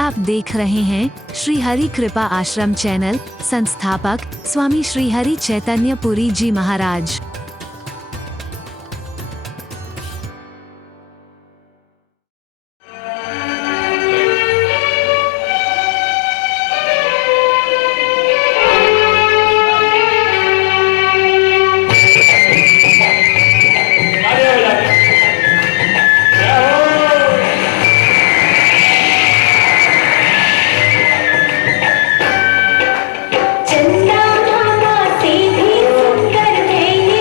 आप देख रहे हैं श्री हरि कृपा आश्रम चैनल। संस्थापक स्वामी श्री हरि चैतन्य पुरी जी महाराज। चंदा मामा से भी सुंदर है ये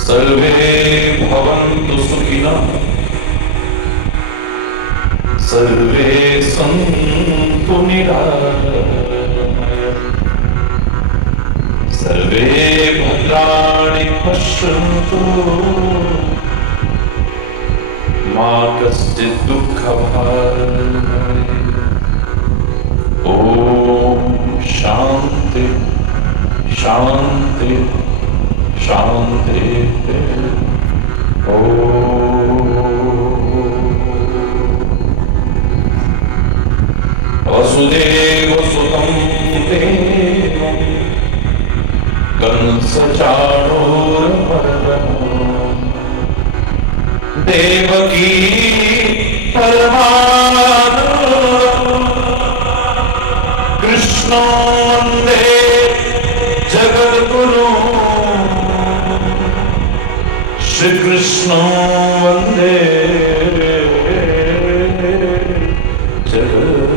सर्वे भवन्तु सुखिनः, सर्वे सन्तु निरामयाः, सर्वे भद्राणि पश्यन्तु मा कश्चित् दुःखभाग् भवेत्। ॐ शान्ति शान्ति शान्ति। वसुदेवसुतं देवं कंसचाणूरमर्दनं देवकी परमानन्दं कृष्णो वन्दे जगद्गुरुं श्री कृष्ण वंदे जगद्गुरुम्।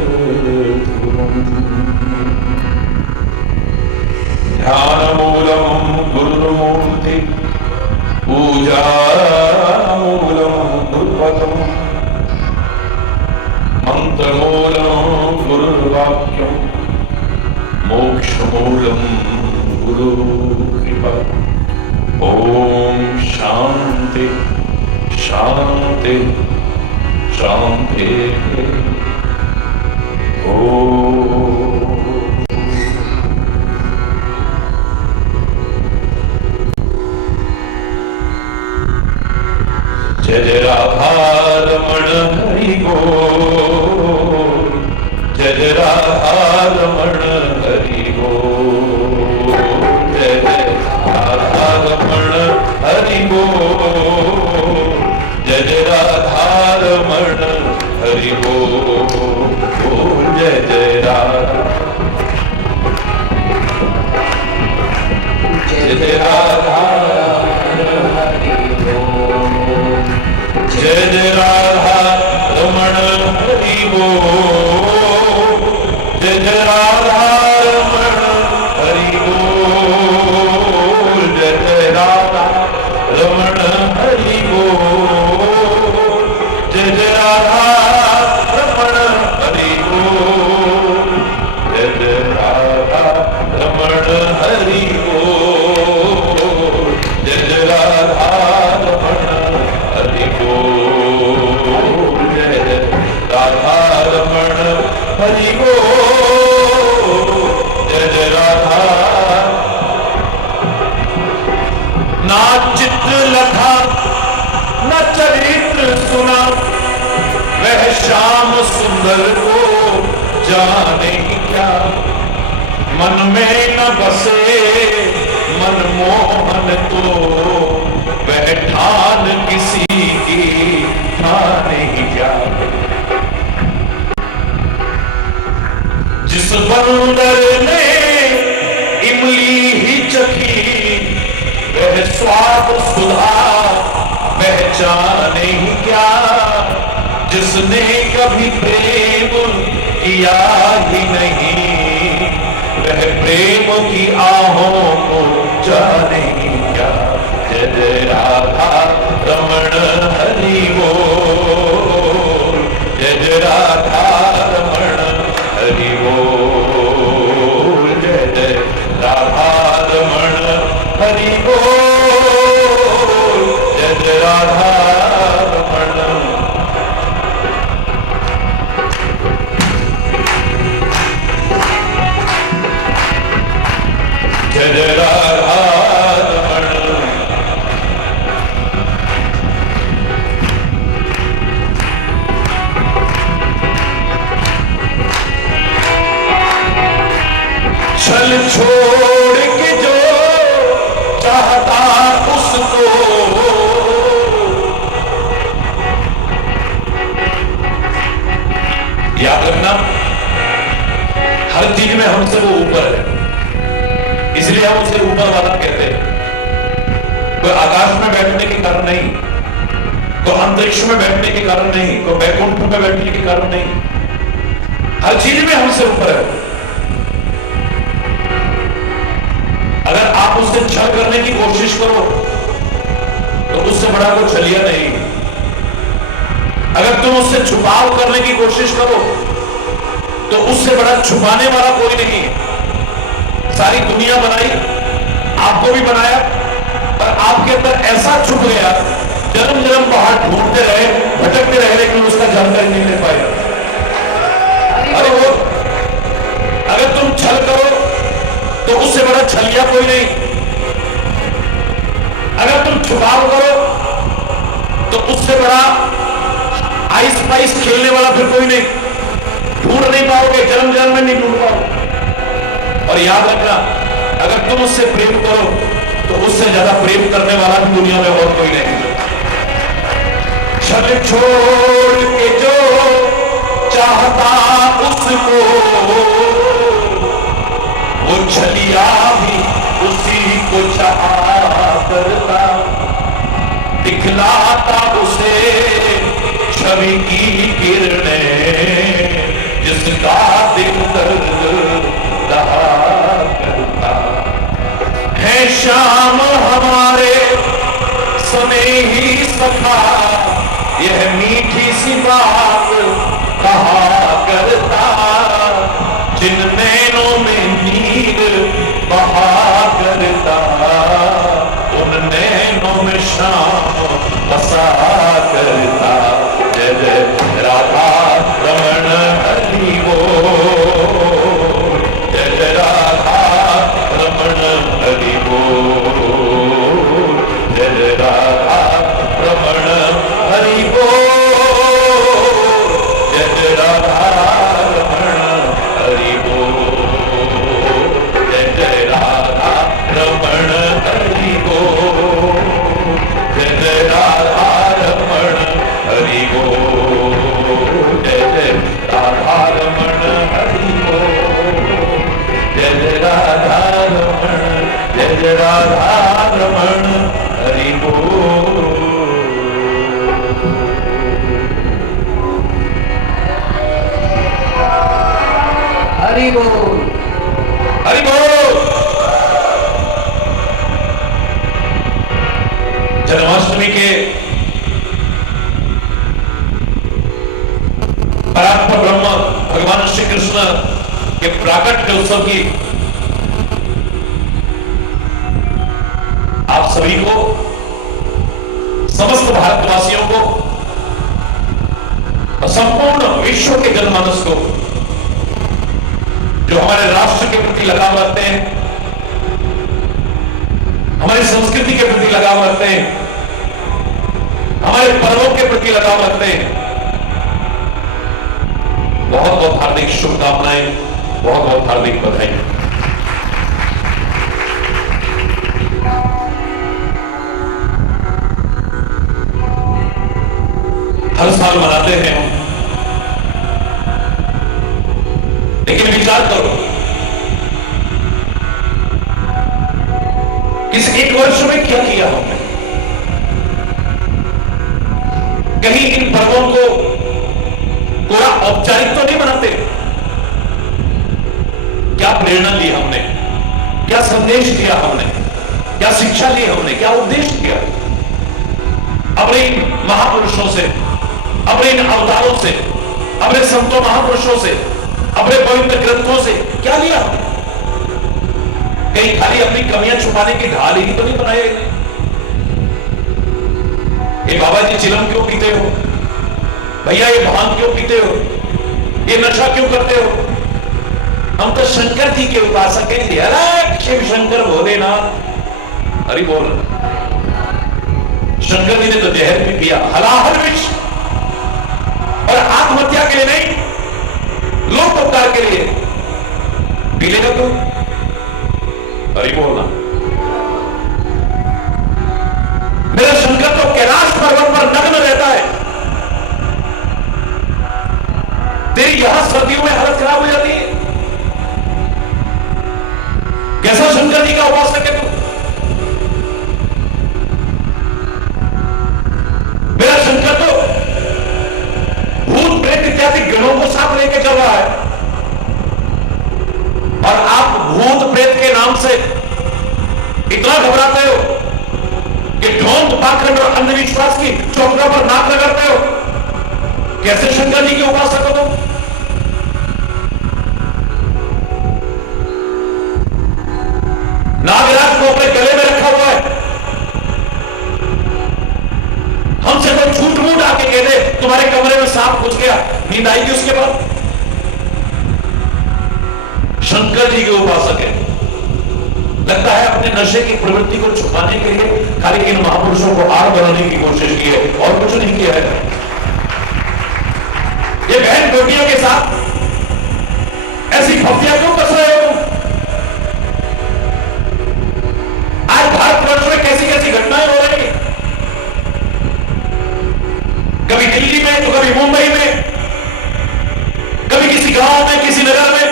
ध्यानमूलं गुरुमूर्ति पूजामूलं गुरुपदम् मंत्रमूलं गुरुर्वाक्यं मोक्षमूलं गुरुकृपा। ओम शांति शांति शांति। ओम जय जय राधा रमण हरि बोल, जय जय राधा रमण हरि बोल, जय जय राधा रमण हरि बोल, जय जय राधा रमण हरि बोल, जय जय राधा, जय जय राधा जय जय राधा रमण हरि बोल, जय जय राधा रमण हरि बोल, जय जय राधा रमण हरि बोल, जय जय राधा रमण हरि बोल, जय जय राधा रमण हरि बोल, जय जय राधा रमण हरि बोल, जय जय राधा रमण हरि बोल, जय जय राधा। ना चित्र लखा न चरित्र सुना, वह श्याम सुंदर को जाने क्या। मन में न बसे मनमोहन तो, वह ठान किसी की ठाने ही क्या। जिस बंदर ने इमली ही चखी, वह स्वाद सुधा पहचाने ही क्या। जिसने कभी प्रेम किया ही नहीं, वह प्रेम की आहों को जाने ही क्या। जय जय राधा रमण हरि बोल, जय जय राधा रमण हरि बोल, जय जय राधा रमण हरि बोल, जय जय राधा रमण। जय जय राधा रमण। हमसे वो ऊपर है, इसलिए हम उसे ऊपर वाला कहते हैं। कोई आकाश में बैठने के कारण नहीं, कोई अंतरिक्ष में बैठने के कारण नहीं, कोई बैकुंठ में बैठने के कारण नहीं, हर चीज में हमसे ऊपर है। अगर आप उससे छल करने की कोशिश करो तो उससे बड़ा कोई छलिया नहीं। अगर तुम उससे छुपाव करने की कोशिश करो तो उससे बड़ा छुपाने वाला कोई नहीं। सारी दुनिया बनाई, आपको भी बनाया, पर आपके अंदर ऐसा छुप गया, जन्म जन्म बाहर ढूंढते रहे, भटकते रहे, लेकिन उसका जानकारी नहीं ले पाए। अरे वो अगर तुम छल करो तो उससे बड़ा छलिया कोई नहीं। अगर तुम छुपाव करो तो उससे बड़ा आइस पाइस खेलने वाला फिर कोई नहीं। ढूंढ नहीं पाओगे, जन्म जन्म में नहीं ढूंढ पाओगे। और याद रखना, अगर तुम उससे प्रेम करो तो उससे ज्यादा प्रेम करने वाला भी दुनिया में और कोई नहीं। छल छोड़ के जो चाहता उसको, वो छलिया भी उसी को चाहा करता, दिखलाता उसे छवि की किरणें, जिसका दिल दर्द रहा करता है। शाम हमारे समय ही सखा, यह मीठी सी बात कहा करता, जिन नैनों में नीर बहा करता, उन नैनों में शाम बसा करता। जय जय राधा रमण हरि बोल, जय जय राधा रमण हरि बोल, जय जय राधा रमण हरि बोल, जय जय राधा रमण हरि बोल, जय जय राधा रमण हरि बोल, जय जय राधा रमण हरि बोल, जय जय राधा रमण हरि बोल, जय जय राधा रमण, जय जय राधा रमण हरि बोल। हरि बोल, हरि बोल। जन्माष्टमी के परात्पर ब्रह्म भगवान श्री कृष्ण के प्राकट्य उत्सव की आप सभी को, समस्त भारतवासियों को और संपूर्ण विश्व के जनमानस को, जो हमारे राष्ट्र के प्रति लगाव रखते हैं, हमारी संस्कृति के प्रति लगाव रखते हैं, हमारे पर्वों के प्रति लगाव रखते हैं, बहुत बहुत हार्दिक शुभकामनाएं, बहुत बहुत हार्दिक बधाई। हर साल मनाते हैं हम, लेकिन विचार करो, इस एक वर्ष में क्या किया हमने? कहीं इन पर्वों को पूरा औपचारिक तो नहीं बनाते? क्या प्रेरणा ली हमने, क्या संदेश दिया हमने, क्या शिक्षा ली हमने, क्या उपदेश दिया अपने इन महापुरुषों से, अपने इन अवतारों से, अपने संतों महापुरुषों से, अपने पवित्र ग्रंथों से क्या लिया हमने? कहीं खाली अपनी कमियां छुपाने की ढाल ही तो नहीं बनाए? ये बाबा जी चिलम क्यों पीते हो? भैया ये भांग क्यों पीते हो? ये नशा क्यों करते हो? हम तो शंकर जी के उपासक हैं। अरे शिव शंकर भोलेनाथ, हरि बोल। शंकर जी ने तो जहर भी पिया, हलाहल विष, और आत्महत्या के लिए नहीं, लोकोपकार के लिए। पी लेगा तो हरि बोलना। मेरा शंकर तो कैलाश पर्वत पर नग्न रहता है, तेरी यहां सर्दियों में हालत खराब हो जाती है। साथ लेके चल रहा है, और आप भूत प्रेत के नाम से इतना घबराते हो कि ढोंग पाखंड और अंधविश्वास की चौकड़ा पर नाक लगाते हो। कैसे शंकर जी के उपासक हो तुम? नागराज को अपने गले में रखा हुआ है, हमसे तो झूठ मूठ आके कह दे तुम्हारे कमरे में सांप घुस गया, नींद आएगी उसके बाद? शंकर जी के उपासक है। लगता है अपने नशे की प्रवृत्ति को छुपाने के लिए खाली इन महापुरुषों को आड़ बनाने की कोशिश की है, और कुछ नहीं किया है। ये बहन बेटियों के साथ ऐसी भक्तियां क्यों कर रहे हो तुम? आज भारतवर्ष में कैसी कैसी घटनाएं हो रही हैं, कभी दिल्ली में तो कभी मुंबई में, कभी किसी गांव में, किसी नगर में।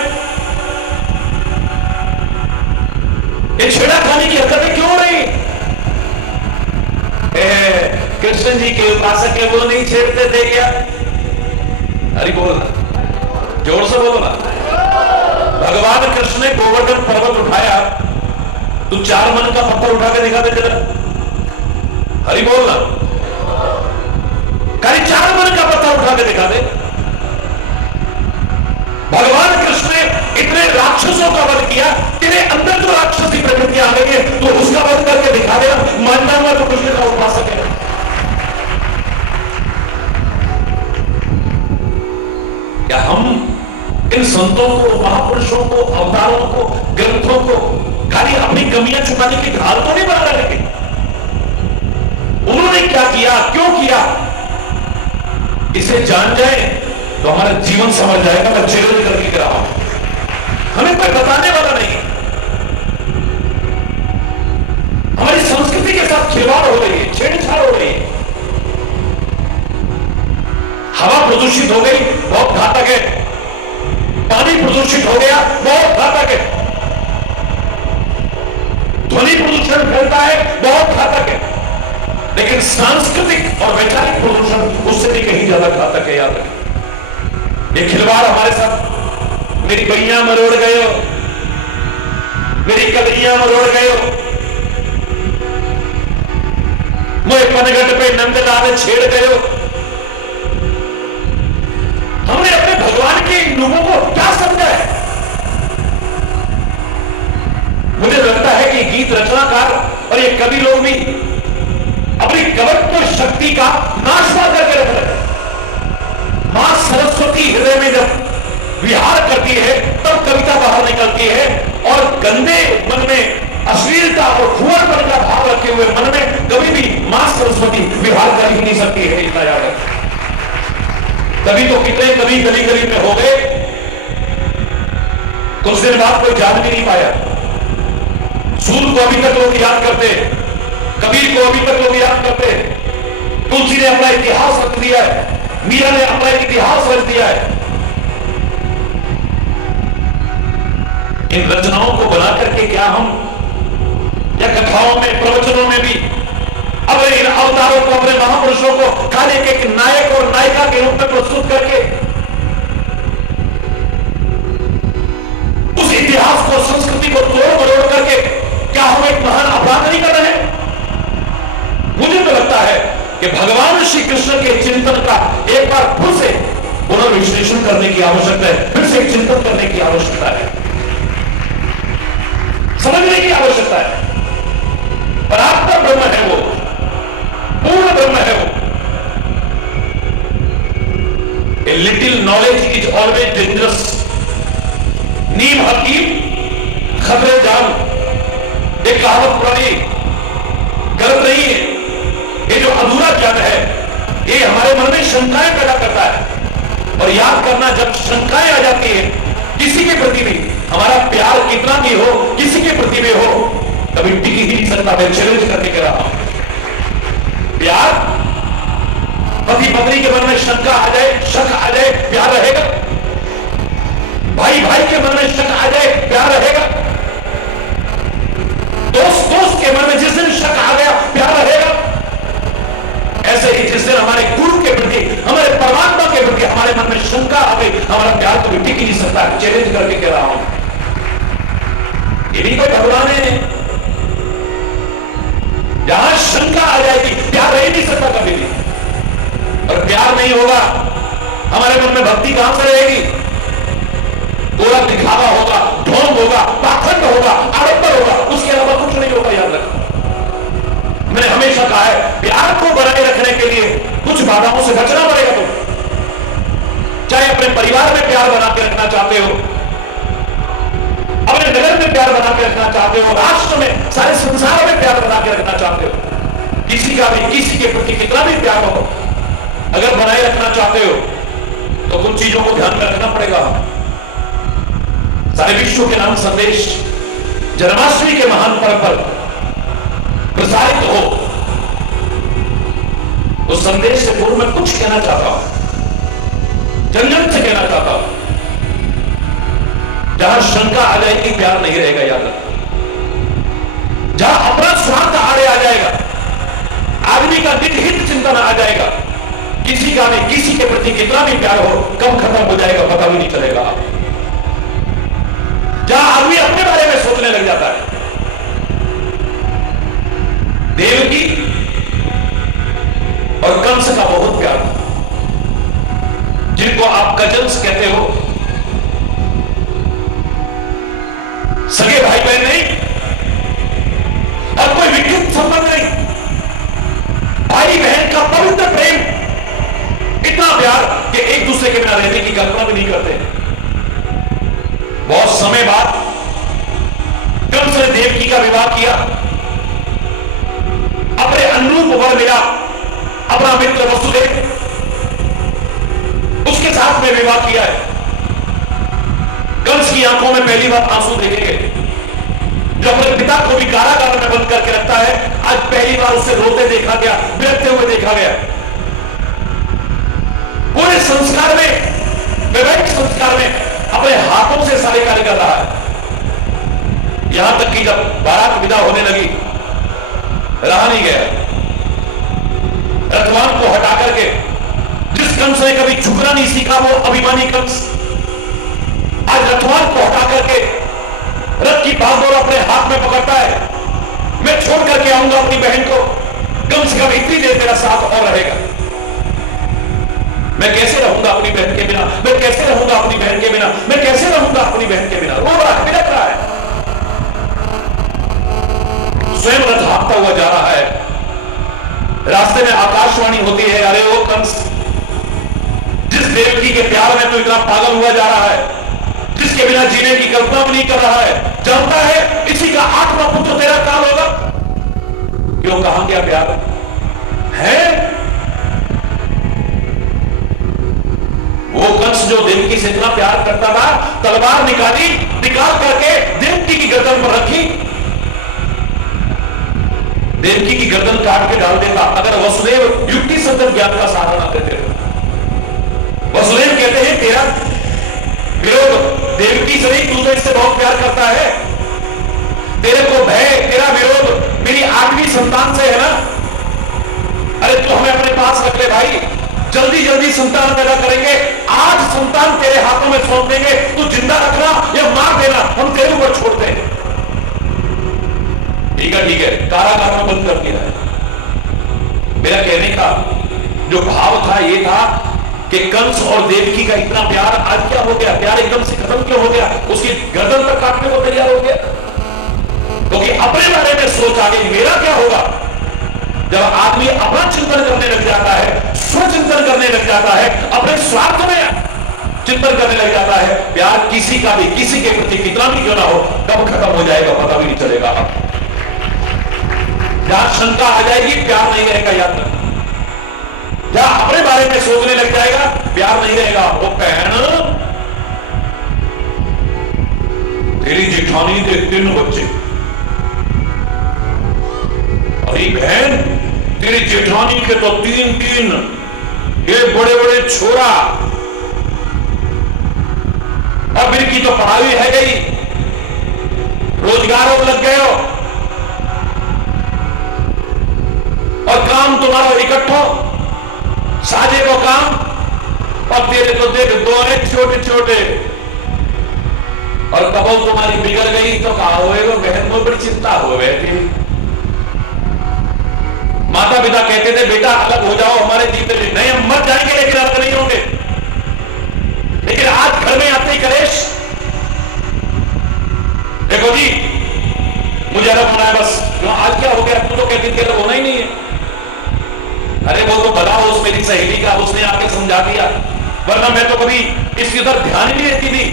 ये छेड़ा खाने की हरकतें क्यों हो रही? कृष्ण जी के उपासक है, वो नहीं छेड़ते थे क्या? अरे बोलो ना, जोर से बोलो ना। भगवान कृष्ण ने गोवर्धन पर्वत उठाया, तू 4 मन का पत्थर उठा के दिखा दे जरा। हरि बोल ना, खाली 4 मन का पत्थर उठा के दिखा दे। भगवान कृष्ण ने इतने राक्षसों का वध किया, तेरे अंदर जो राक्षसी प्रवृत्तियां आ गई है तो उसका वध करके दिखा दे। मानना हुआ तो कृष्ण का उपासक है। क्या हम इन संतों को, महापुरुषों को, अवतारों को, ग्रंथों को खाली अपनी कमियां छुपाने की ढाल तो नहीं बना रहे? उन्होंने क्या किया, क्यों किया, इसे जान जाए तो हमारा जीवन समझ जाएगा। मैं चैलेंज करके कह रहा हूं, हमें कोई बताने वाला नहीं। हमारी संस्कृति के साथ खिलवाड़ हो रही है, छेड़छाड़ हो रही है। हवा प्रदूषित हो गई, बहुत घातक है। पानी प्रदूषित हो गया, बहुत घातक है। ध्वनि प्रदूषण फैलता है, बहुत घातक है। लेकिन सांस्कृतिक और वैचारिक प्रदूषण उससे भी कहीं ज्यादा घातक है। याद रखें, ये खिलवाड़ हमारे साथ। मेरी गैया मरोड़ गए हो, मेरी कलैया मरोड़ गए हो, मोए पनघट पे नंदलाल छेड़ गए हो। हमने अपने भगवान के लोगों को क्या समझा है? मुझे लगता है कि गीत रचनाकार और ये कवि लोग भी अपनी कवत्व शक्ति का नाशवान करके रख रहे हैं। मां सरस्वती हृदय में जब विहार करती है तब कविता बाहर निकलती है, और गंदे मन में अश्लीलता और फुहड़पन का भाव रखे हुए मन में कभी भी मां सरस्वती विहार कर ही नहीं सकती है। इतना याद रखें। तभी तो कितने कवि गली गली में हो गए, कुछ दिन बाद कोई जान भी नहीं पाया। सूद को अभी तक लोग याद करते, कबीर को अभी तक लोग याद करते, तुलसी ने अपना इतिहास रख दिया है, मीरा ने अपना इतिहास रख दिया है। इन रचनाओं को बना करके क्या हम, या कथाओं में, प्रवचनों में भी अब इन अवतारों को, अपने महापुरुषों को खाली एक नायक और नायिका के रूप में प्रस्तुत करके उस इतिहास को, संस्कृति को तोड़ मरोड़ करके क्या हम एक महान अपराध नहीं कर रहे हैं? मुझे तो लगता है कि भगवान श्री कृष्ण के चिंतन का एक बार फिर से पुनर्विश्लेषण करने की आवश्यकता है, फिर से चिंतन करने की आवश्यकता है, समझने की आवश्यकता है। परात्पर ब्रह्म है वो, पूर्ण ब्रह्म है वो। A little knowledge is always dangerous. नीम हकीम खतरे जान, एक कहावत पुरानी गलत नहीं है। ये जो अधूरा ज्ञान है ये हमारे मन में शंकाएं पैदा करता है, और याद करना, जब शंकाएं आ जाती है किसी के प्रति भी, हमारा प्यार कितना भी हो, किसी के प्रति भी हो, कभी टिक ही नहीं सकता। मैं चैलेंज करके कह रहा हूं, प्यार, पति पत्नी के मन में शंका आ जाए, शक आ जाए, प्यार रहेगा? भाई भाई के मन में शक आ जाए, प्यार रहेगा? दोस्त दोस्त के मन में जिस दिन शक आ गया, प्यार रहेगा? ऐसे ही जिस दिन हमारे गुरु के प्रति, हमारे परमात्मा के प्रति हमारे मन में शंका आ गई, हमारा प्यार तो टिक ही नहीं सकता। चैलेंज करके कह रहा हूं, ये भी कोई भगवान है। जहां शंका आ जाएगी प्यार रह नहीं सकता कभी भी, और प्यार नहीं होगा हमारे मन में भक्ति कहां से रहेगी? पूरा दिखावा होगा, ढोंग होगा, पाखंड होगा, आडंबर होगा, उसके अलावा कुछ नहीं होगा। याद रखना, मैंने हमेशा कहा है, प्यार को बनाए रखने के लिए कुछ बाधाओं से बचना पड़ेगा। तुम चाहे अपने परिवार में प्यार बना के रखना चाहते हो, अपने नगर में प्यार बना के रखना चाहते हो, राष्ट्र में, सारे संसार में प्यार बना के रखना चाहते हो, किसी का भी किसी के प्रति कितना भी प्यार हो, अगर बनाए रखना चाहते हो तो कुछ चीजों को ध्यान में रखना पड़ेगा। सारे विश्व के नाम संदेश जन्माष्टमी के महान पर्व पर प्रसारित हो, उस संदेश से पूर्व मैं कुछ कहना चाहता हूं, जन से कहना चाहता हूं। जहां शंका आ जाएगी प्यार नहीं रहेगा। याद रखना, जहां अपना स्वार्थ आड़े आ जाएगा, आदमी का निहित चिंतन आ जाएगा, किसी का भी किसी के प्रति कितना भी प्यार हो कब खत्म हो जाएगा पता भी नहीं चलेगा। जहां आदमी अपने बारे में सोचने लग जाता है। देवकी और कंस का बहुत प्यार, जिनको आप कजन्स कहते हो, सगे भाई बहन नहीं और कोई विकृत संबंध नहीं, भाई बहन का पवित्र प्रेम, इतना प्यार कि एक दूसरे के बिना रहने की कल्पना भी नहीं करते। बहुत समय बाद कंस ने देवकी का विवाह किया, अपने अनुरूप वर मिला, अपना मित्र वसुदेव, उसके साथ में विवाह किया है। कंस की आंखों में पहली बार आंसू देखे गए, जो अपने पिता को भी कारागार में बंद करके रखता है, आज पहली बार उसे रोते देखा गया, बिलखते हुए देखा गया। पूरे संस्कार में, वैवाहिक संस्कार में अपने हाथों से सारे कार्य कर रहा है। यहां तक कि जब बारात विदा होने लगी, रहा नहीं गया, रथवान को हटा करके, जिस कंस ने कभी झुकना नहीं सीखा वो अभिमानी कंस, आज रथवान को हटा करके रथ की बागडोर अपने हाथ में पकड़ता है। मैं छोड़ करके आऊंगा अपनी बहन को, कंस का इतनी देर मेरा साथ और रहेगा। मैं कैसे रहूंगा अपनी बहन के बिना, मैं कैसे रहूंगा अपनी बहन के बिना, मैं कैसे रहूंगा अपनी बहन के बिना। रो रहा है, बिलख रहा है, स्वयं रथ हाँकता हुआ जा रहा है। रास्ते में आकाशवाणी होती है, अरे वो कंस, जिस देवकी के प्यार में तो इतना पागल हुआ जा रहा है, जिसके बिना जीने की कल्पना भी नहीं कर रहा है, जानता है इसी का आत्मा पुत्र तेरा काल होगा। क्यों, कहां गया प्यार है? वो कंस जो देवकी से इतना प्यार करता था, तलवार निकाल करके देवकी की गर्दन पर रखी, देवकी की गर्दन काट के डाल देता अगर वसुदेव युक्ति संगत ज्ञान का सहारा ना देते। वसुदेव कहते हैं तेरा विरोध देवकी से नहीं, तू तो इससे बहुत प्यार करता है, तेरे को भय, तेरा विरोध मेरी 8वीं संतान से है ना। अरे तू हमें अपने पास रख ले भाई, जल्दी जल्दी संतान पैदा करेंगे, आज संतान तेरे हाथों में सौंप देंगे, तू जिंदा रखना या मार देना, हम तेरे ऊपर छोड़ते हैं। ठीक है, कारागार में बंद कर दिया है। मेरा कहने का जो भाव था ये था कि कंस और देवकी का इतना प्यार आज क्या हो गया? प्यार एकदम से खत्म क्यों हो गया? उसकी गर्दन तक काटने को तैयार हो गया, क्योंकि अपने बारे में सोच आ गई, मेरा क्या होगा। जब आदमी अपना चिंतन करने लग जाता है, स्वचिंतन करने लग जाता है, अपने स्वार्थ में चिंतन करने लग जाता है, प्यार किसी का भी किसी के प्रति कितना भी क्यों ना हो, कब खत्म हो जाएगा पता भी नहीं चलेगा। जहां शंका आ जाएगी प्यार नहीं रहेगा। याद रखना, जहां अपने बारे में सोचने लग जाएगा प्यार नहीं रहेगा। वो बहन, तेरी जेठानी के 3 बच्चे, अरे बहन तेरी जेठानी के तो 3 ये बड़े बड़े छोरा, अब इनकी तो पढ़ाई है गई, रोजगारों लग गए हो, और काम तुम्हारा इकट्ठो साजे को काम, और तेरे तो देख दो है छोटे छोटे, और कबो तुम्हारी बिगड़ गई तो कहा होएगा बहन को बड़ी चिंता हो बैठी। माता पिता कहते थे बेटा अलग हो जाओ हमारे जीते, नहीं हम मर जाएंगे लेकिन अलग नहीं होंगे। लेकिन आज घर में आते ही कलेश, देखो जी मुझे अलग होना है बस, आज क्या हो गया, तू तो कहती थी अलग होना ही नहीं है। अरे वो तो भला हो उस मेरी सहेली का, उसने आके समझा दिया, वरना मैं तो कभी इसकी उधर ध्यान ही नहीं देती थी।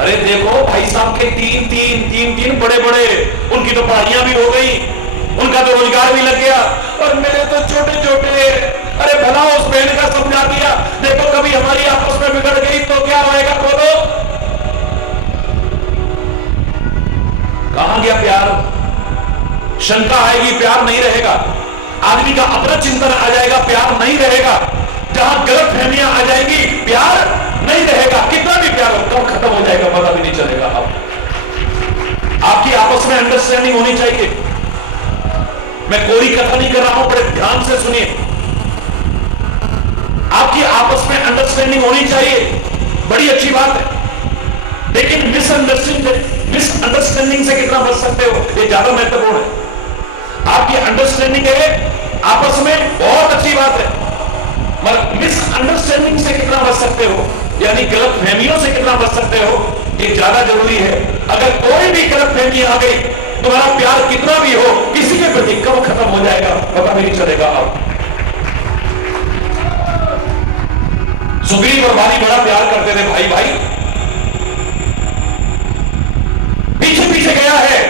अरे देखो भाई साहब के तीन बड़े बड़े, उनकी तो पढ़ाइयां भी हो गई, उनका तो रोजगार भी लग गया, और मेरे तो छोटे छोटे। अरे भला उस बहन का समझा दिया, देखो कभी हमारी आपस में बिगड़ गई तो क्या होएगा, बोलो कहां गया प्यार? शंका आएगी प्यार नहीं रहेगा, आदमी का अपना चिंतन आ जाएगा प्यार नहीं रहेगा, जहां गलत फहमियां आ जाएंगी प्यार नहीं रहेगा। कितना भी प्यार हो कब खत्म हो जाएगा पता भी नहीं चलेगा। अब आपकी आपस में अंडरस्टैंडिंग होनी चाहिए। मैं कोई कथा नहीं कर रहा हूं, बड़े ध्यान से सुनिए। आपकी आपस में अंडरस्टैंडिंग होनी चाहिए, बड़ी अच्छी बात है, लेकिन मिसअंडरस्टैंडिंग से कितना बच सकते हो ये ज्यादा महत्वपूर्ण है। आपकी अंडरस्टैंडिंग है आपस में बहुत अच्छी बात है, मगर मिसअंडरस्टैंडिंग से कितना बच सकते हो, यानी गलत फहमियों से कितना बच सकते हो, ये ज्यादा जरूरी है। अगर कोई भी गलत फहमी आ गई, तुम्हारा प्यार कितना भी हो किसी के प्रति कब खत्म हो जाएगा पता भी नहीं चलेगा। अब सुग्रीव और वाली बड़ा प्यार करते थे, भाई भाई पीछे पीछे गया है,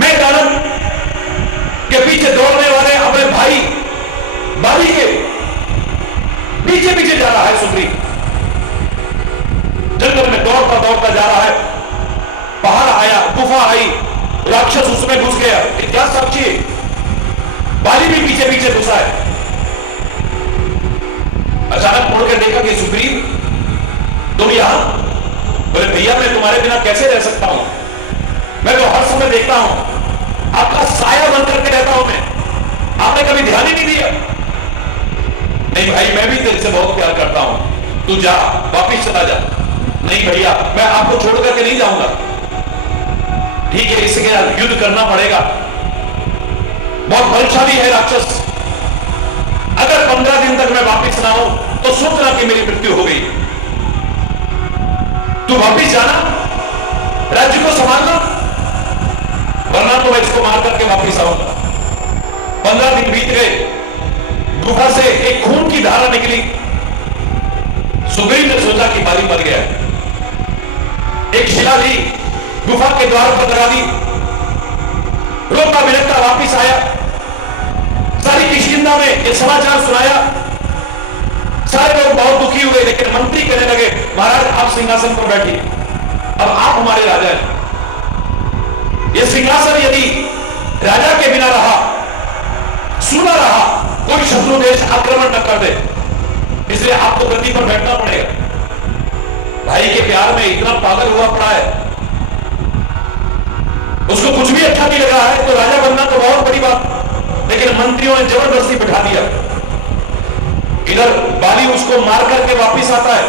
मैं दानव के पीछे दौड़ने वाले अपने भाई बाली के पीछे पीछे जा रहा है सुग्रीव, जंगल में दौड़ता दौड़ता जा रहा है, पहाड़ आया, गुफा आई, राक्षस उसमें घुस गया, क्या साक्षी है, बाली भी पीछे पीछे घुसा है। अचानक मुड़ के देखा कि सुग्रीव तुम यहां? बोले भैया मैं तुम्हारे बिना कैसे रह सकता हूं, मैं तो हर समय देखता हूं, आपका साया बन करके रहता हूं मैं, आपने कभी ध्यान ही नहीं दिया। नहीं भाई मैं भी दिल से बहुत प्यार करता हूं, तू जा वापिस चला जा। नहीं भैया मैं आपको छोड़ करके नहीं जाऊंगा। ठीक है इसके साथ युद्ध करना पड़ेगा, बहुत बलशाली है राक्षस, अगर 15 दिन तक मैं वापिस ना हूं तो सोचना कि मेरी मृत्यु हो गई। तू वापिस जाना, राज्य को संभालना, वरना तो मैं इसको मार करके वापिस आऊंगा। 15 दिन बीत गए, गुफा से एक खून की धारा निकली, सुग्रीव ने सोचा कि बाली मर गया, एक शिला ली, गुफा के द्वार पर लगा दी, रोता बिलखता वापिस आया, सारी किष्किंधा में ये समाचार सुनाया, सारे लोग बहुत दुखी हुए, लेकिन मंत्री कहने लगे महाराज आप सिंहासन पर बैठिए, अब आप हमारे राजा हैं, ये सिंहासन यदि राजा के बिना रहा, सुना रहा, कोई शत्रु देश आक्रमण न कर दे, इसलिए आपको गद्दी पर बैठना पड़ेगा। भाई के प्यार में इतना पागल हुआ पड़ा है, उसको कुछ भी अच्छा नहीं लगा है, तो राजा बनना तो बहुत बड़ी बात, लेकिन मंत्रियों ने जबरदस्ती बिठा दिया। इधर बाली उसको मार करके वापिस आता है,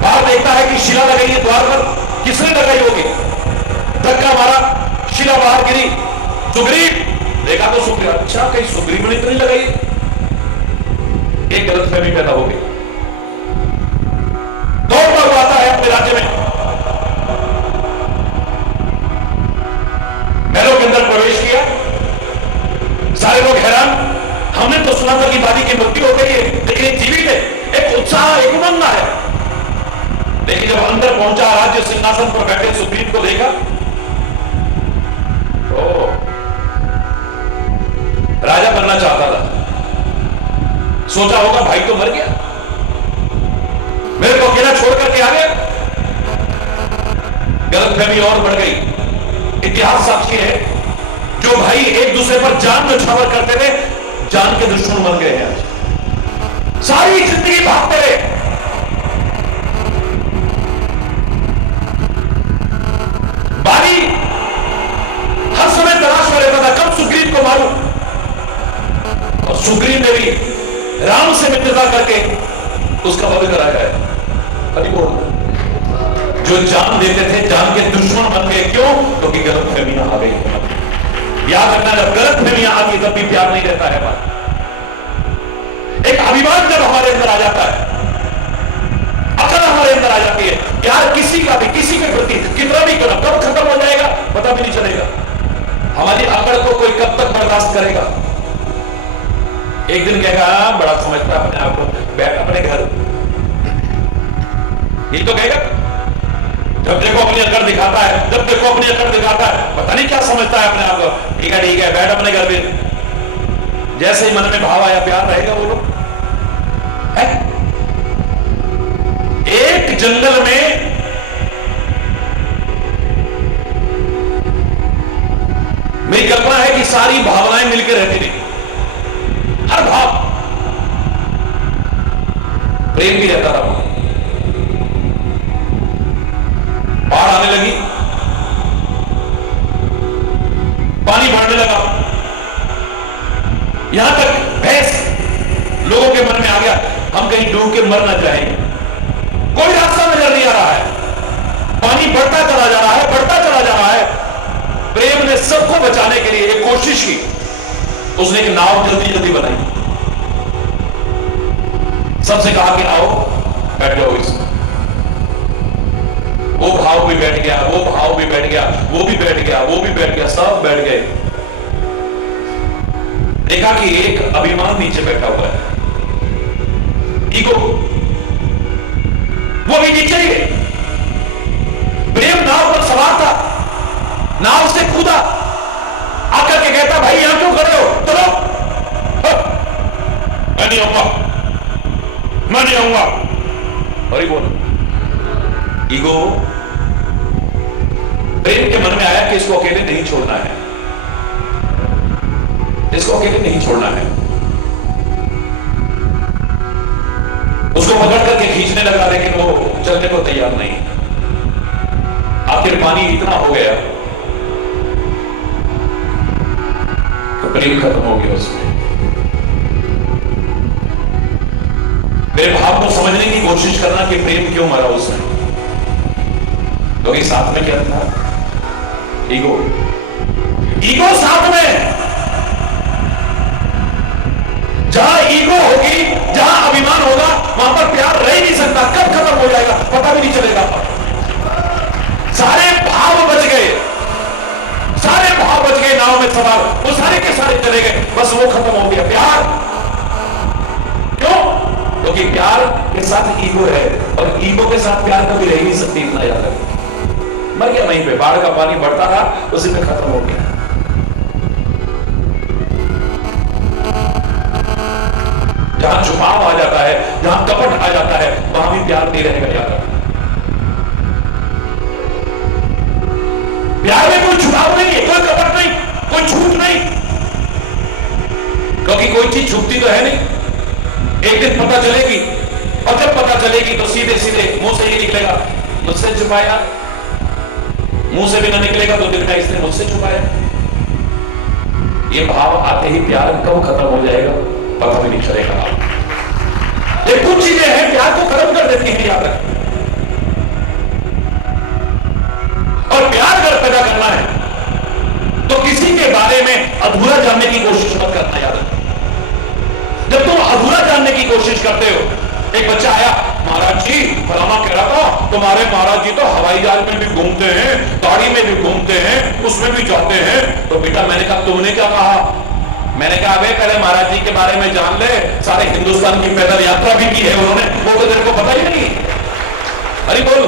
बाहर देखता है कि शिला लगाई है द्वार पर, किसने लगाई होगी, धक्का मारा, शिला बाहर गिरी, सुग्रीव देखा तो सुग्रीव, अच्छा कहीं सुग्रीव ने तो नहीं लगाई, एक गलतफहमी पैदा हो गई, दौड़ता हुआ आता है अपने राज्य में, महलों के अंदर प्रवेश किया, सारे लोग हैरान, हमने तो सुना था कि बाली की मृत्यु हो गई है, लेकिन एक जीवित है, एक उत्साह एक उमंग है। लेकिन जब अंदर पहुंचा, राज्य सिंहासन पर बैठे सुग्रीव को देखा, तो राजा बनना चाहता था, सोचा होगा भाई तो मर गया, मेरे को अकेला छोड़ करके आ गया, गलतफहमी और बढ़ गई। इतिहास साक्षी है, जो भाई एक दूसरे पर जान न्यौछावर करते थे, जान के दुश्मन बन गए हैं आज, सारी जिंदगी भागते रहे, बाली हर समय तलाश में रहता था कब मारूं, और सुग्रीव ने भी राम से मित्रता करके उसका वध कराया है। अरे बोल, जो जान देते थे जान के दुश्मन बन गए। क्यों? क्योंकि तो गलतफहमियां आ गई। याद रखना, जब गलतफहमियां आती तब भी प्यार नहीं रहता है। एक अभिमान जब हमारे अंदर आ जाता है, अकल हमारे अंदर आ जाती है, प्यार किसी का भी किसी के प्रति कितना भी करो, कब खत्म हो जाएगा पता भी नहीं चलेगा। हमारी अकड़ को कोई कब तक बर्दाश्त करेगा? एक दिन कहेगा बड़ा समझता है अपने आप को, बैठ अपने घर। ये तो कहेगा, जब देखो अपनी अकड़ दिखाता है, जब देखो अपनी अकड़ दिखाता है, पता नहीं क्या समझता है अपने आप को। ठीक है बैठ अपने घर में। जैसे ही मन में भाव आया, प्यार रहेगा वो लोग है? एक जंगल में मेरी कल्पना है कि सारी भावनाएं मिलकर रहती थी। हर भाव, प्रेम भी रहता था। बाढ़ आने लगी, पानी बढ़ने लगा, यहां तक भैंस लोगों के मन में आ गया, हम कहीं डूब के मर ना जाएंगे। कोई रास्ता नजर नहीं आ रहा है, पानी बढ़ता चला जा रहा है, बढ़ता चला जा रहा है। प्रेम ने सबको बचाने के लिए एक कोशिश की। उसने एक नाव जल्दी जल्दी बनाई, सबसे कहा कि आओ बैठ जाओ इसमें। वो भाव भी बैठ गया, वो भाव भी बैठ गया, वो भी बैठ गया, वो भी बैठ गया, सब बैठ गए। देखा कि एक अभिमान नीचे बैठा हुआ है, ईगो, वो भी नीचे ही है। प्रेम नाव पर सवार था, नाव से कूदा, आकर के कहता भाई यहां क्यों खड़े हो, चलो। मैं नहीं आऊंगा, मैं नहीं आऊंगा। और बोल, ईगो, प्रेम के मन में आया कि इसको अकेले नहीं छोड़ना है, इसको अकेले नहीं छोड़ना है। उसको पकड़ करके खींचने लगा, लेकिन वो चलने को तैयार नहीं। आखिर पानी इतना हो गया तो प्रेम खत्म हो गया उसमें। मेरे भाव को समझने की कोशिश करना कि प्रेम क्यों मरा उसमें। क्योंकि साथ में क्या था? ईगो, ईगो साथ में। जहां ईगो होगी, जहां अभिमान होगा, वहां पर प्यार रह ही नहीं सकता। कब खत्म हो जाएगा पता भी नहीं चलेगा। सारे भाव बच गए, सारे भाव बच गए नाव में सवार, वो सारे के सारे चले गए, बस वो खत्म हो गया प्यार। क्यों? क्योंकि प्यार के साथ ईगो है, और ईगो के साथ प्यार कभी रह नहीं सकती। इतना याद रखो, मर गया वहीं पे। बाढ़ का पानी बढ़ता रहा, उसी में खत्म हो गया। जहां छुपाव आ जाता है, जहां कपट आ जाता है, वहां भी प्यार नहीं रहेगा। याद रखो, प्यार में कोई छुपाव नहीं है, कोई कपट नहीं, कोई झूठ नहीं, क्योंकि कोई चीज छुपती तो है नहीं। एक दिन पता चलेगी, और जब पता चलेगी तो सीधे सीधे मुंह से ही निकलेगा, मुझसे छुपाया। मुंह से भी ना निकलेगा तो दिल का इसने मुझसे छुपाया। ये भाव आते ही प्यार कब खत्म हो जाएगा पता भी नहीं चलेगा। ये कुछ चीजें हैं प्यार को खत्म कर देती हैं, याद रखें। और प्यार अगर पैदा करना है तो किसी के बारे में अधूरा जानने की कोशिश मत करना। याद रखें, जब तुम अधूरा जानने की कोशिश करते हो, एक बच्चा आया, महाराज जी फलाना कह रहा था तुम्हारे महाराज जी तो हवाई जहाज में भी घूमते हैं, गाड़ी में भी घूमते हैं, उसमें भी जाते हैं। तो बेटा मैंने कहा तुमने क्या कहा? मैंने कहा अबे पहले महाराज जी के बारे में जान ले, सारे हिंदुस्तान की पैदल यात्रा भी की है उन्होंने, वो तो तेरे को पता ही नहीं। अरे बोल,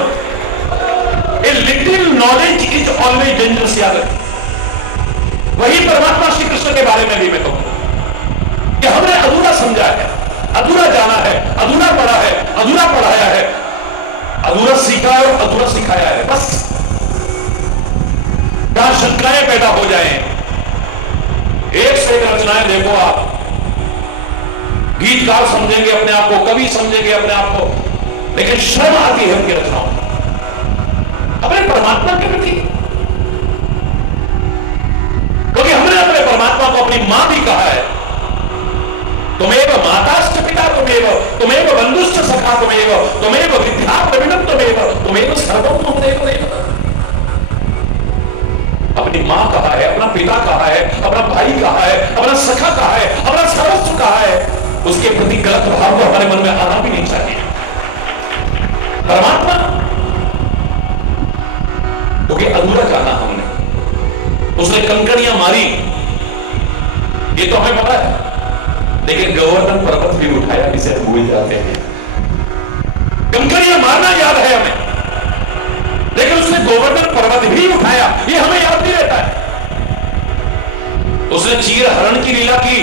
a little knowledge is always dangerous. याद रख, वही परमात्मा श्री कृष्ण के बारे में भी मैं कहूं कि हमने अधूरा समझा है, अधूरा जाना है, अधूरा पढ़ा है, अधूरा पढ़ाया है, अधूरा सीखा है और अधूरा सिखाया है। बस जहां शंकाएं पैदा हो जाएं, एक से एक रचनाएं देखो आप, गीतकार समझेंगे अपने आप को, कवि समझेंगे अपने आप को, लेकिन शर्म आती है उनकी रचनाओं में अपने परमात्मा के प्रति, क्योंकि हमने उसने अपने परमात्मा को अपनी मां भी कहा है। तुमेव माताश्च पिता तुमेव बंधुश्च सखा तुमेव विद्या प्रवीणम तुमेव सर्वम ममदेव। अपनी मां कहा है, अपना पिता कहा है, अपना भाई कहा है, अपना सखा कहा है, अपना सर्वस्व कहा है। उसके प्रति गलत भाव तो हमारे मन में आना भी नहीं चाहिए। परमात्मा क्योंकि अधूरा जाना हमने, उसने कंकड़ियां मारी ये तो हमें पता है, लेकिन गोवर्धन पर्वत भी उठाया इसे भूल जाते हैं। कंकड़ियां मारना याद है हमें, लेकिन उसने गोवर्धन पर्वत भी उठाया ये हमें याद नहीं रहता है। उसने चीर हरण की लीला की,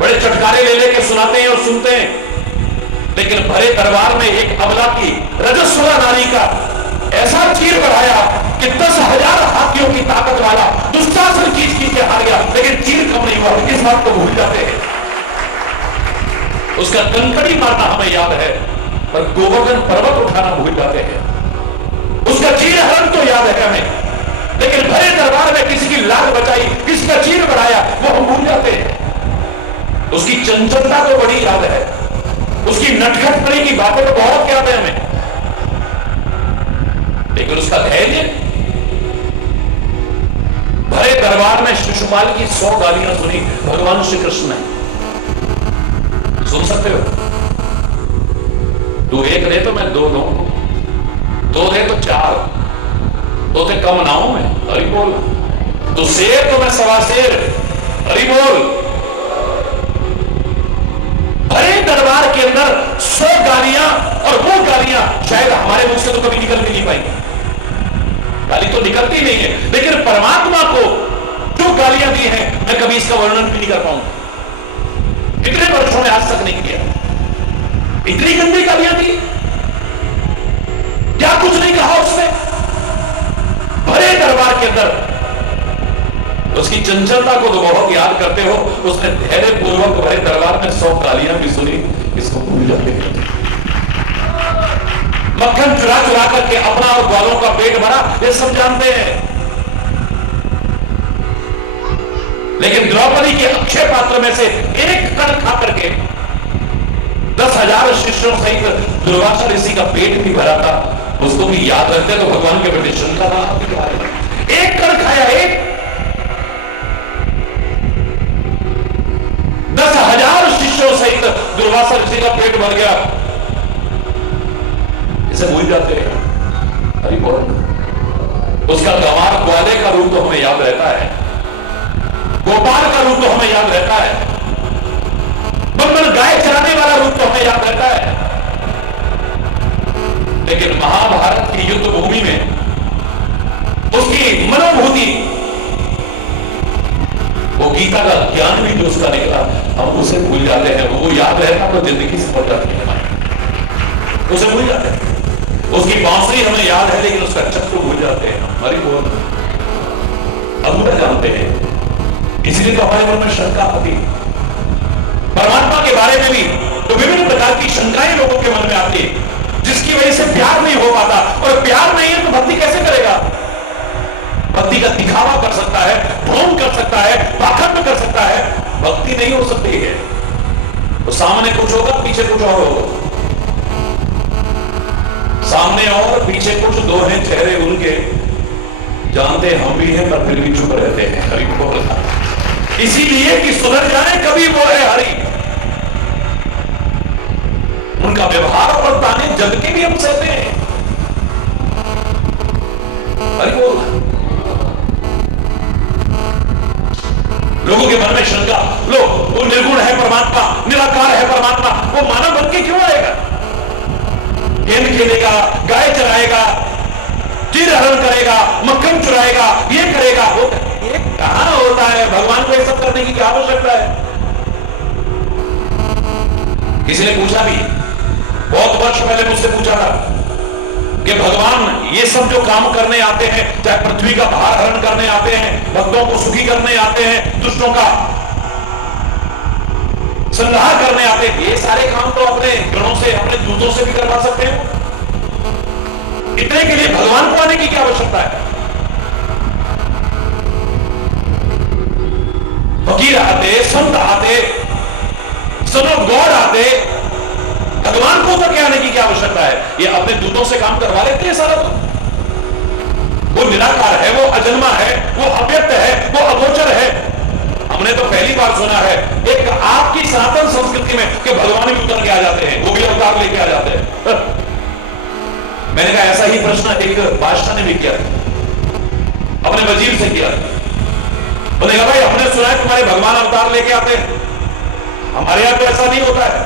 बड़े चटकारे ले लेके सुनाते हैं और सुनते हैं, लेकिन भरे दरबार में एक अबला की रजस्वला नारी का ऐसा चीर बढ़ाया कि 10,000 हाथियों की ताकत वाला दुशासन खींच के हार गया, लेकिन चीर कम नहीं हुआ। इस बात को भूल जाते हैं। उसका कंकड़ी मारना हमें याद है, पर गोवर्धन पर्वत उठाना भूल जाते हैं। उसका चीर हरण तो याद है हमें, लेकिन भरे दरबार में किसी की लाख बचाई, किसी का चीर बढ़ाया वो हम भूल जाते हैं। उसकी चंचलता तो बड़ी याद है, उसकी नटखटपनी की बातें तो बहुत याद है हमें, लेकिन उसका धैर्य। भरे दरबार में शिशुपाल की 100 गालियां सुनी भगवान श्री कृष्ण ने। सुन सकते हो? तू एक दे तो मैं 2 दूं, 2 दे तो 4, तो ते कम नाऊं मैं, हरि बोल। तू शेर तो मैं 1.25 शेर, हरि बोल। भरे दरबार के अंदर 100 गालियां, और वो गालियां शायद हमारे मुख से तो कभी निकल भी नहीं पाई। गाली तो निकलती नहीं है, लेकिन परमात्मा को जो गालियां दी हैं मैं कभी इसका वर्णन भी नहीं कर पाऊंगा। इतने वर्षों में आज तक नहीं किया। इतनी गंदी गालियां दी, क्या कुछ नहीं कहा उसने भरे दरबार के अंदर। उसकी चंचलता को तो बहुत याद करते हो। उसने धैर्य पूर्वक भरे दरबार में 100 गालियां भी सुनी, इसको भूल जाते हैं। मक्खन चुरा चुरा करके अपना और ग्वालों का पेट भरा, ये सब जानते हैं। लेकिन द्रौपदी के अक्षय पात्र में से एक कण खा करके 10,000 शिष्यों सहित दुर्वासा ऋषि का पेट भी भरा था। उसको भी याद रखते तो भगवान के प्रति शंका ना। एक कण खाया, एक 10,000 शिष्यों सहित दुर्वासा ऋषि का पेट भर गया, इसे भूल जाते हैं। हरि बोल। उसका गंवार ग्वाले का रूप तो हमें याद रहता है, गोपाल का रूप तो हमें याद रहता है, बंदर गाय चराने वाला रूप तो हमें याद रहता है, लेकिन महाभारत की युद्ध भूमि में उसकी मनोभूति, वो गीता का ज्ञान भी जो उसका निकला, हम उसे भूल जाते हैं। वो याद रहता तो जिंदगी से पड़ जाती है, उसे भूल जाते हैं। उसकी बांसुरी हमें याद है, लेकिन उसका चक्र भूल जाते हैं। हमारी बोल अधूरा जानते हैं, इसलिए तो हमारे मन में शंका आती। परमात्मा के बारे में भी तो विभिन्न प्रकार की शंकाएं लोगों के मन में आती है, जिसकी वजह से प्यार नहीं हो पाता। और प्यार नहीं है तो भक्ति कैसे करेगा? भक्ति का दिखावा कर सकता है, ढोंग कर सकता है, पाखंड कर सकता है, भक्ति नहीं हो सकती है। तो सामने कुछ होगा, पीछे कुछ और होगा। सामने और पीछे कुछ, 2 हैं चेहरे उनके, जानते हम भी हैं पर फिर भी चुप रहते हैं। हरि बोल। इसीलिए कि सुधर जाए कभी वो है हरि। उनका व्यवहार और ताने जग के भी हम सहते हैं। हरि बोल। लोगों के मन में शंका, लो वो निर्गुण है परमात्मा, निराकार है परमात्मा, वो मानव बन के क्यों आएगा? गेंद खेलेगा, गाय चराएगा, चीर हरण करेगा, मक्खन चुराएगा, ये करेगा, वो ये कहां होता है? भगवान को ये सब करने की क्या आवश्यकता है? किसी ने पूछा भी, बहुत वर्ष पहले मुझसे पूछा था कि भगवान ये सब जो काम करने आते हैं, चाहे पृथ्वी का भार हरण करने आते हैं, भक्तों को सुखी करने आते हैं, दुष्टों का संहार करने आते हैं, ये सारे काम तो अपने गणों से, अपने दूतों से भी करवा सकते हैं। इतने के लिए भगवान को आने की क्या आवश्यकता है? फकीर आते, संत आते, सन ऑफ गॉड आते, भगवान को उतर के आने की क्या आवश्यकता है? ये अपने दूतों से काम करवा लेते हैं सारा। तो वो निराकार है, वो अजन्मा है, वो अव्यक्त है, वो अगोचर है। हमने तो पहली बार सुना है एक आपकी सनातन संस्कृति में कि भगवान भी उतर के आ जाते हैं, वो भी अवतार लेके आ जाते हैं। मैंने कहा ऐसा ही प्रश्न एक बादशाह ने भी किया, अपने वजीर से किया। उन्होंने कहा भाई हमने सुना है तुम्हारे भगवान अवतार लेके आते हैं, हमारे यहां तो ऐसा नहीं होता है।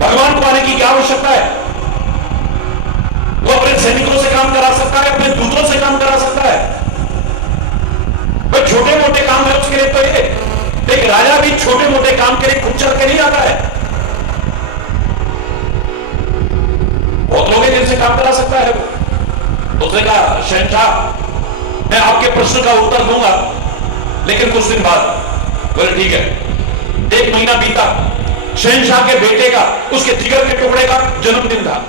भगवान को आने की क्या आवश्यकता है? वो अपने सैनिकों से काम करा सकता है, अपने दूतों से काम करा सकता है। भाई छोटे मोटे काम है उसके लिए, तो ये एक राजा भी छोटे मोटे काम के लिए खुद चल के नहीं आता है। बहुत लोग हैं जिनसे काम करा सकता है वो। उसने कहा शहनशाह मैं आपके प्रश्न का उत्तर दूंगा लेकिन कुछ दिन बाद। बोले ठीक है। 1 महीना बीता, शहनशाह के बेटे का, उसके जिगर के टुकड़े का जन्मदिन था।